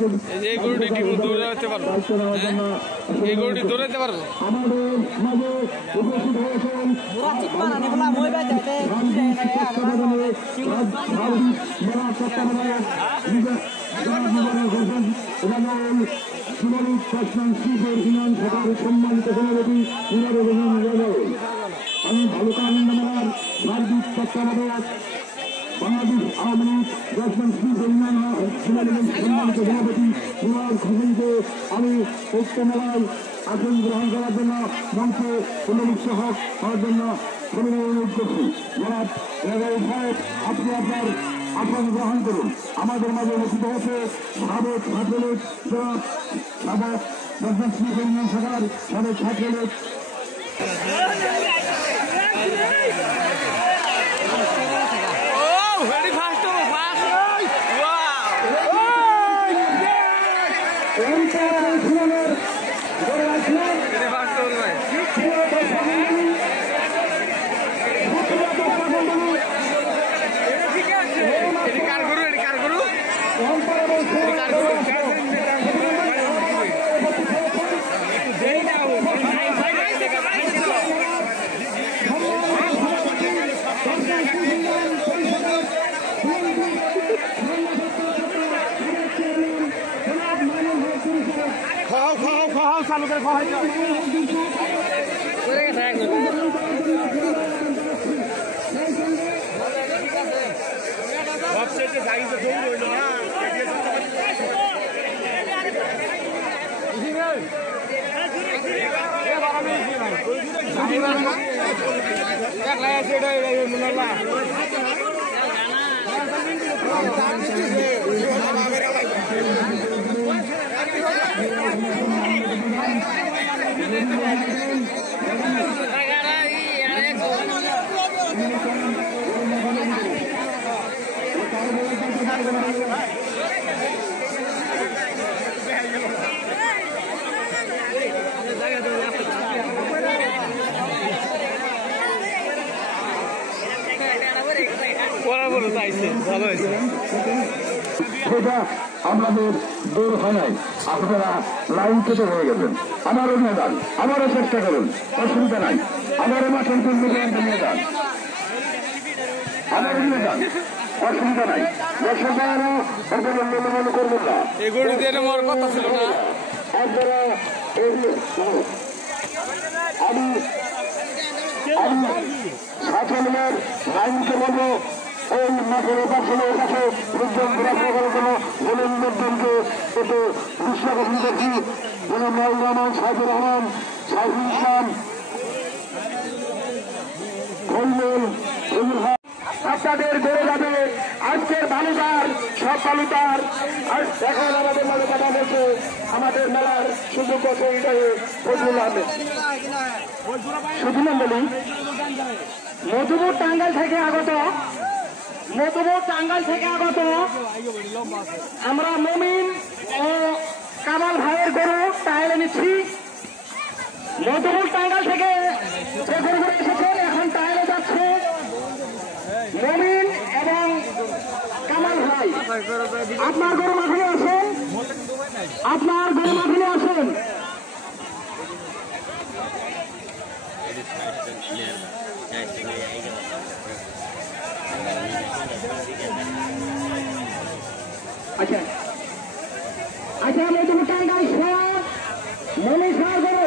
এই গরুটি কি দৌড়াতে পারবো? এই গরুটি দৌড়াতে পারবো? আমাদের মাঝে উপস্থিত হয়েছেন সম্মানিত সভাপতি আমি ভালুকা আনন্দ মেলার সার্বিক তত্ত্বাবধায়ক বাংলাদেশ আওয়ামী লীগ যশবন্ত সম্মানিত সভাপতি মুরাদ হোসেনকে আমি উক্ত মেলায় আসন গ্রহণ করার জন্য মঞ্চে পুনরুৎস হওয়ার জন্য অনুরোধ করছি। জনাব সাহেব, আপনি আপনার আসন গ্রহণ করুন। আমাদের মাঝে অনুষ্ঠিত হচ্ছে সাবেক ছাত্রলীগ সাবেক যশবন্ত ইউনিয়ন শাখার সাবেক ছাত্রলীগ চালু করে খাওয়া সেটা আপনাদের দূর হয় নাই, আপনারা লাইন কেটে হয়ে গেছেন। আমারও নিয়ে যান, আমারও চেষ্টা করুন, অসুবিধা নাই। আমারও মাঠের নিয়ে যান, আমারও নিয়ে যান, অসুবিধা নাই। দর্শকেরও ওখানে মনে করবেন না। আমি ছাত্রলীগের লাইনকে বলবো এই মাঠের কাছে লোকজন ঘোরাফেরা করার জন্য জলিল লোকজনকে এতে দৃশ্যাকর্ষণ করছি। জনাব মৌলানা রহমান, সাইফুর রহমান, সাইফুল ইসলাম, আপনাদের বেড়ে যাবে আজকের বালুদার সব বালুদার। এখন আমাদের মাঝে কথা বলছে আমাদের মেলার সুযোগ্য সহযোগী ফজলুল আহমেদ। শুধুলাম বলি মধুপুর টাঙ্গাইল থেকে আগত আমরা মমিন ও কামাল ভাইয়ের গরু টাইলে নিচ্ছি। মধুপুর টাঙ্গাইল থেকে যে গরুগুলো এসেছেন এখন টাইলে যাচ্ছে মমিন এবং কামাল ভাই। আপনার গরু মাঠে আসেন, আপনার গরু মাঠে আসেন। আচ্ছা আচ্ছা, মধুপুর টাঙ্গাইল মমিন সার গরু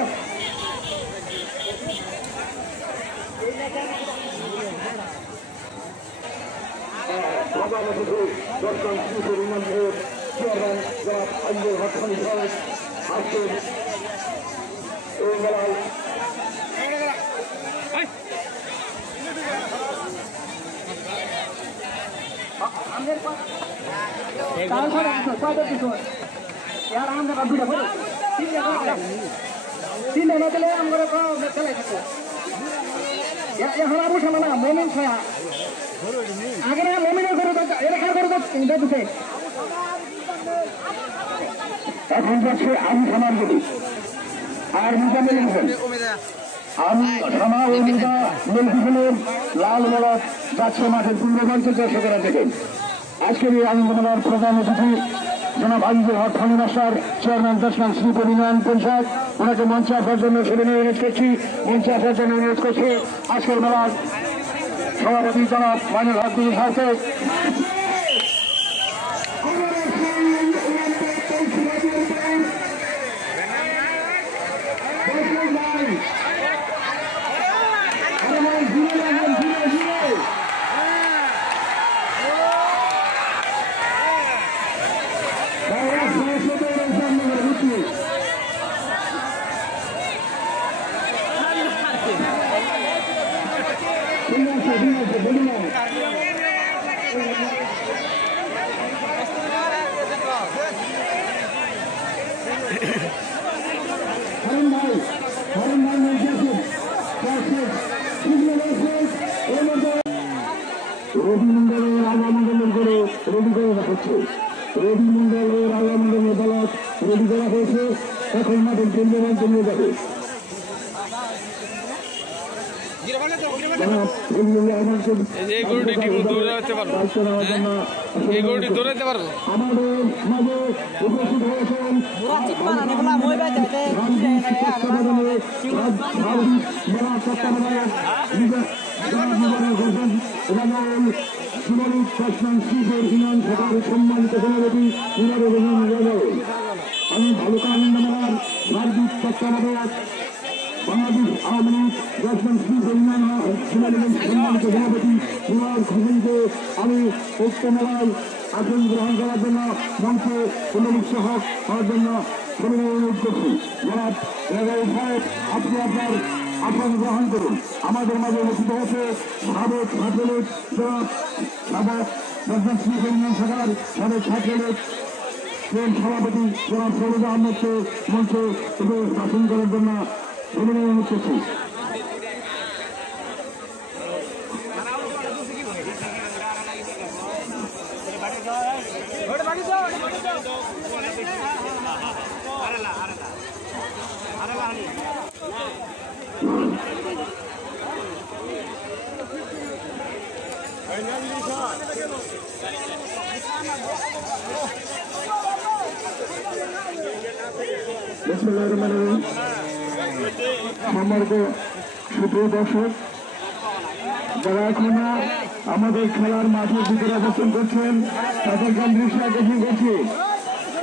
মমিন ছায়া আগে মমিনের গরু এলাকার গরু দুটো এখন যাচ্ছে আমি থানার গরু আর মোজামিল হোসেন। আমি থানা ও মিল লাল মেলা যাচ্ছে মাঠের পূর্ব মঞ্চের দর্শকেরা দেখেন। আজকের এই আনন্দ মেলার প্রধান অতিথি জনাব আজিজুল হক খান master chairman Dasman Sreepur union পরিষদ ওনাকে মঞ্চে আসার জন্য সেদিনে অনুরোধ করছি, মঞ্চে আসার জন্য অনুরোধ করছি। আজকের মেলার সভাপতি জনাব মাইনুল হক সাহেবকে রবি মন্ডলের আগমন্ডলের করে রেডি করে রাখা হচ্ছে। রবি মন্ডলের আগমন্ডলের দলত রেডি করা হয়েছে, এখন মাঠের কেন্দ্রমান জমিয়ে যাবে। আমাদের মাঝে উপস্থিত হয়েছেন সম্মানিত সভাপতি আমি ভালুকা আনন্দ মেলার সার্বিক তত্ত্বাবধায়ক বাংলাদেশ আওয়ামী লীগ দশমান সম্মানিত সভাপতি ঘোষণকে আমি উক্ত মেলায় আসন গ্রহণ করার জন্য মঞ্চে পুনরুৎস হওয়ার জন্য অনুরোধ করছি। জনাব সাহেব, আপনি আপনার আসন গ্রহণ করুন। আমাদের মাঝে অনুষ্ঠিত হচ্ছে সাবেক ছাত্রলীগ জনাব দশমান সরকার সাবেক ছাত্রলীগ সভাপতি জনাব সরুজ আহমেদকে মঞ্চে শাসন করার জন্য অনুরোধ করছি। সম্মানিত সুপ্রিয় দর্শক, যারা এখনো আমাদের খেলার মাঠের ভিতরে অবস্থান করছেন তাদেরকে দৃষ্টি আকর্ষণ করছি।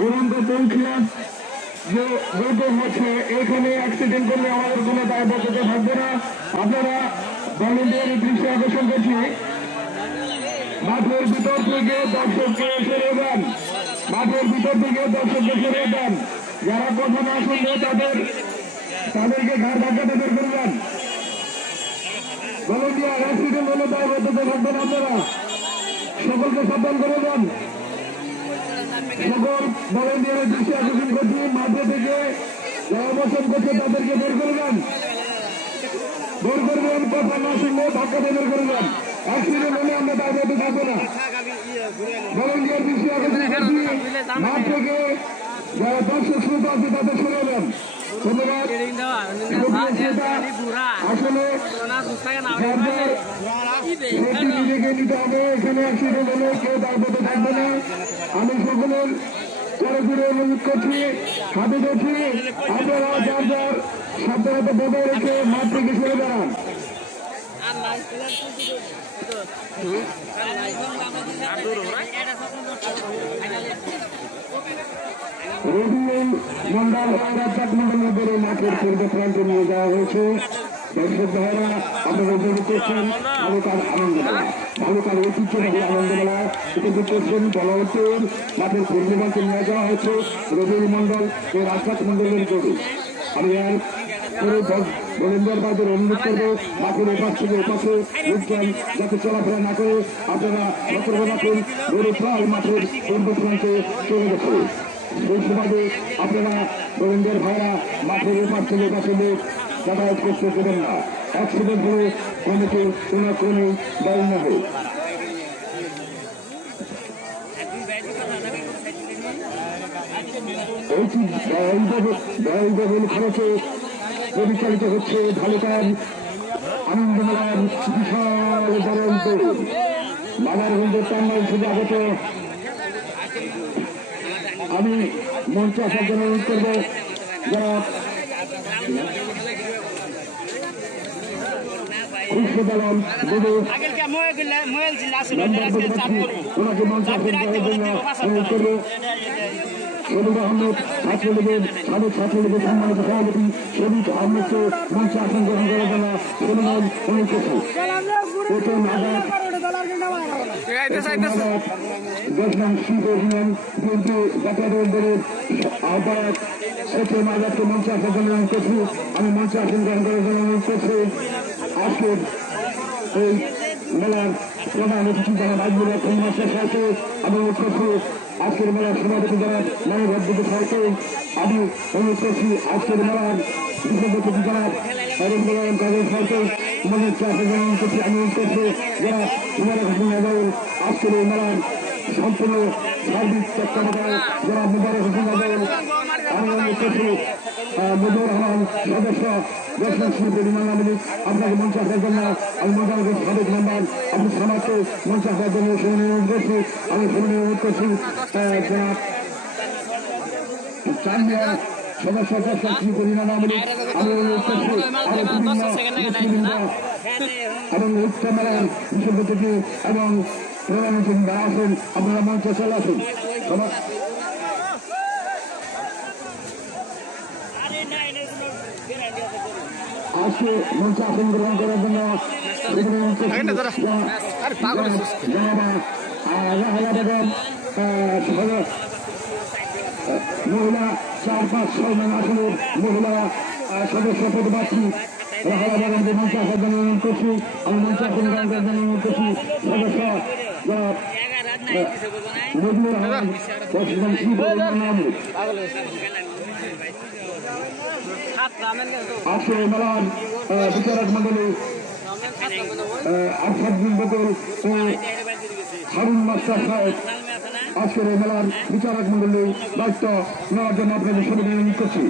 উড়ন্ত পৌঁছিলাম যে রোগ হচ্ছে, এখানে অ্যাক্সিডেন্ট করলে আমাদের কোনো দায়বদ্ধতা থাকবে না। আপনারা ভলেন্টিয়ারের দৃষ্টি আকর্ষণ করছি, মাঠের ভিতর থেকে দর্শককে সরিয়ে দেন, মাঠের ভিতর থেকে দর্শককে সরিয়ে দেন। যারা কথা না শুনবে তাদেরকে ঘাড় ধাক্কাতে বের করবেন। ভলেন্টিয়ার অ্যাক্সিডেন্ট হলে দায়বদ্ধতা থাকবেন আপনারা, সকলকে সাবধান করে দেন। সকল ভলেন্টিয়ারের দৃষ্টি আকর্ষণ করছি, মাঠে থেকে যারা অবস্থান করছে তাদেরকে বের করবেন, কথা না শুনলে ধাক্কাতে বের করবেন। অ্যাক্সিডেন্ট হলে আমরা দায়বদ্ধ থাকবো না। ভলেন্টিয়ার দৃষ্টি আকর্ষণ করছি, মাঠ থেকে যারা দর্শক শ্রোতা আছে তাদের সরে দেন। ধন্যবাদ। আসলে নিজেকে নিতে হবে, এখানে অ্যাক্সিডেন্ট হলে কেউ দায়বদ্ধ থাকবে না। আমি সকলের করে ঘুরে অনুরোধ করছি, হাতে করছি, আপনারা যার যার সাবধানতা বজায় রেখে মাঠ থেকে সরে দাঁড়ান। রবি মন্ডল রাজ্জাক মন্ডলের মাঠের পূর্ব প্রান্তে নিয়ে যাওয়া হয়েছে। দর্শক ভাইয়েরা আপনারা উপভোগ করছেন ভালুকার আনন্দ মেলা, ভালুকার ঐতিহ্যবাহী আনন্দ মেলা উপভোগ করছেন। বলবতের মাঠের পূর্ব প্রান্তে নিয়ে যাওয়া হয়েছে রবি মন্ডল ও রাজ্জাক মন্ডলের গরু। আমি আর ভলেন্টিয়ার বাদের অনুরোধ করবো, মাঠের এপাশ থেকে এপাশে উঠছেন যাতে চলাফেরা না করে আপনারা সতর্ক রাখুন। গরু প্রায় মাঠের পূর্ব প্রান্তে চলে গেছে। সেই সময় আপনারা ভলেন্টিয়ার ভাইরা মাঠের এপাশ থেকে এপাশে লোক যাতায়াত করতে দেবেন না। অ্যাক্সিডেন্ট হলে কোনোকে কোনো দায়ী না হোক। ব্যয়বহুল খরচে পরিচালিত হচ্ছে ভালুকার আনন্দ মেলার বিশাল বড় উদ্যোগ। বাজারগঞ্জের টাঙ্গাইল থেকে আগত আমি মঞ্চে আসার জন্য অনুরোধ করবো যারা খুশি পালন দেবে ওনাকে মঞ্চে আসেন করার জন্য অনুরোধ করবো। শহীদ আহমেদ ছাত্রলীগের সাবেক ছাত্রলীগের সম্মানিত সভাপতি শহীদ আহমেদকে মঞ্চে আসন গ্রহণ করার জন্য অনুরোধ করছি। প্রথম আঘাত 10 নং শিল্প ইউনিয়ন বিএনপি জাতীয় দলের আহ্বায়ক প্রথম আঘাতকে মঞ্চে আসার জন্য অনুরোধ করছি। আমি মঞ্চে আসন গ্রহণ করার জন্য অনুরোধ করছি। আজকের এই মেলার প্রধান অতিথি যারা রাজনীতি মাসের সাথে আমি অনুরোধ করছি। আজকের মেলার সভাপতি যারা মানবভাবকে সাথে আমি অনুরোধ করছি। আজকের মেলার বিশেষ অতিথি যারা তাদের সাথে মনে হচ্ছে অনুরোধ করছি। আমি অনুরোধ করছি যারা আজকের এই মেলার সম্পূর্ণ সার্বিক তত্ত্বাবধানে যারা মুবারক হোসেন আমি অনুরোধ করছি মুজিবুর রহমান সদস্য দর্শন শিল্প বিমান আমিনী আপনাকে মঞ্চে আসার জন্য আমি মুবারক সাবেক মেম্বার আপনি সমাজকে মঞ্চে আসার জন্য সেখানে অনুরোধ করছি। আমি সেখানে অনুরোধ করছি জনাব চান্দিয়া সদস্য দর্শন শিল্প বিমান আমিনী আমি অনুরোধ করছি এবং উচ্চ মেলার বিশেষ অতিথি এবং প্রধানমন্ত্রী যারা আছেন আপনারা মঞ্চে চলে আসুন। আজকে মঞ্চে আসন গ্রহণ করার জন্য মহিলা 4-5-6 জন আসনের মহিলা সদস্য পদপ্রার্থী রাহালা বেগমকে মঞ্চে আসার জন্য অনুরোধ করছি। আমি মঞ্চে আসন গ্রহণ করার জন্য অনুরোধ করছি। সদস্য মুজিবুর রহমান আজকে মেলার বিচারক মন্ডলী আফসাদুল বদল ও হারুন মাস্টার সাহেব আজকের এই মেলার বিচারক মন্ডলী দায়িত্ব নেওয়ার জন্য আপনাদের সুবিধা অনুরোধ করছি।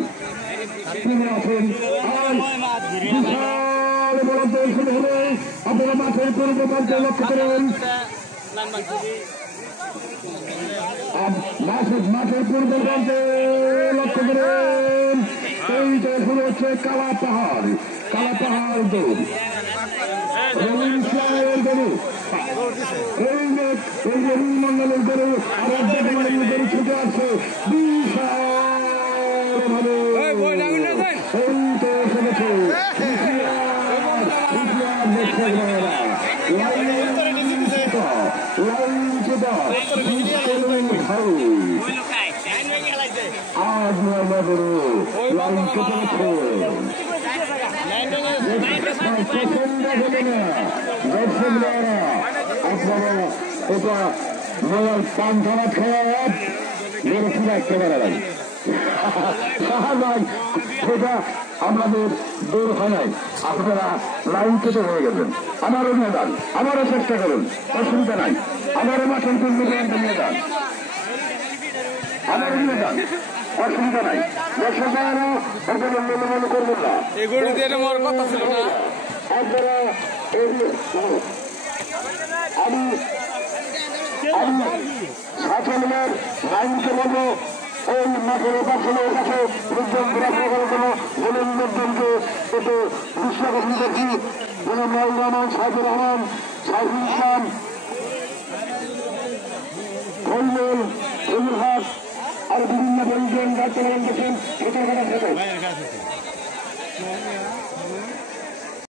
তিনি আছেন আর বিশাল বড় দল শুরু হলে আপনারা মাঠের পরিবর্তনকে লক্ষ্য করেন। মাঠের পরিবর্তনকে লক্ষ্য করেন। এইটা শুরু হচ্ছে কালা পাহাড় দৌড় রবীন্দ্র গরু এই যে মন্ডলের গরু আর গরু ছুটে আসছে বিশাল ভাবে পান্থানা খাওয়া মেরেছি রাখতে পারে সেটা আমাদের দূর হয় নাই। আপনারা লাইন কেটে হয়ে গেছেন। আমারও নিয়ে যান, আমারও চেষ্টা করুন, অসুবিধা নাই। আমারও মাঠের পূর্ণ নিয়ে যান, আমারও নিয়ে যান, অসুবিধা নাই। দর্শকরা মনে করবেন না। আপনারা আমি ছাত্রলীগের লাইনকে বলবো এই মাঠের উপাসনের কাছে লোকজন ঘোরাফেরা করার জন্য বলেন লোকজনকে একটু বিশ্বাসী করছি। বলেন রাহুল রহমান, সাইফুর রহমান, সাইফুল ইসলাম, ফজল, ফজল হক আর বিভিন্ন লোকজন দায়িত্ব পালন করছেন।